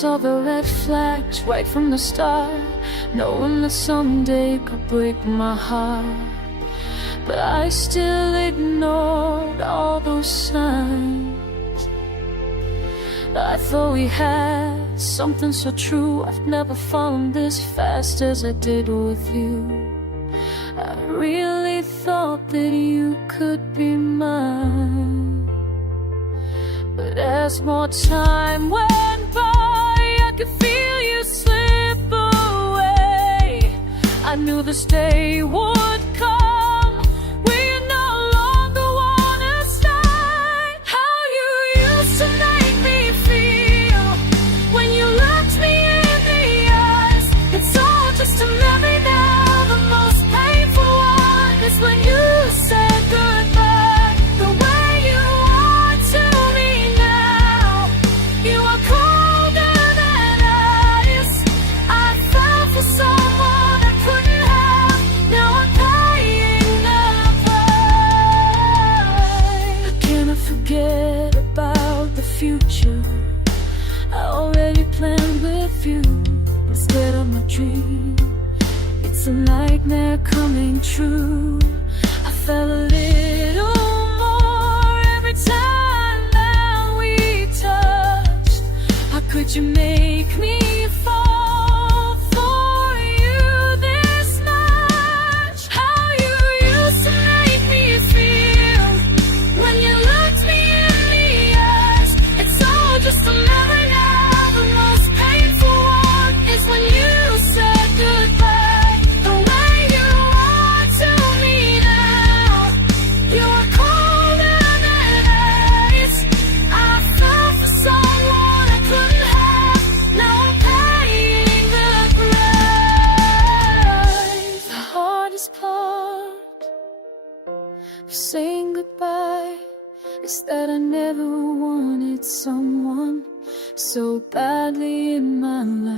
saw the red flags right from the start, knowing that someday could break my heart. But I still ignored all those signs. I thought we had something so true. I've never fallen this fast as I did with you. I really thought that you could be mine. But as more time went by, I could feel you slip away. I knew this day would come. We no longer wanna stay. How you used to make me feel when you looked me in the eyes. It's all just a memory now. The most painful one is when you said goodbye. The way you are to me now, you are colder than ice. I fell for someone I couldn't have. Now I'm paying the price. I cannot forget about the future. I already planned with you instead of my dream. It's a nightmare coming true. I felt a little more every time that we touched. How could you make me fall for you this much? How you used to make me feel when you looked me in the eyes. It's all just a memory now. The most painful one is when you said goodbye. The way you are to me now, you are colder than ice. I fell for someone I couldn't have. Now I'm paying the price. The hardest part of saying goodbye is that I never wanted someone so badly in my life.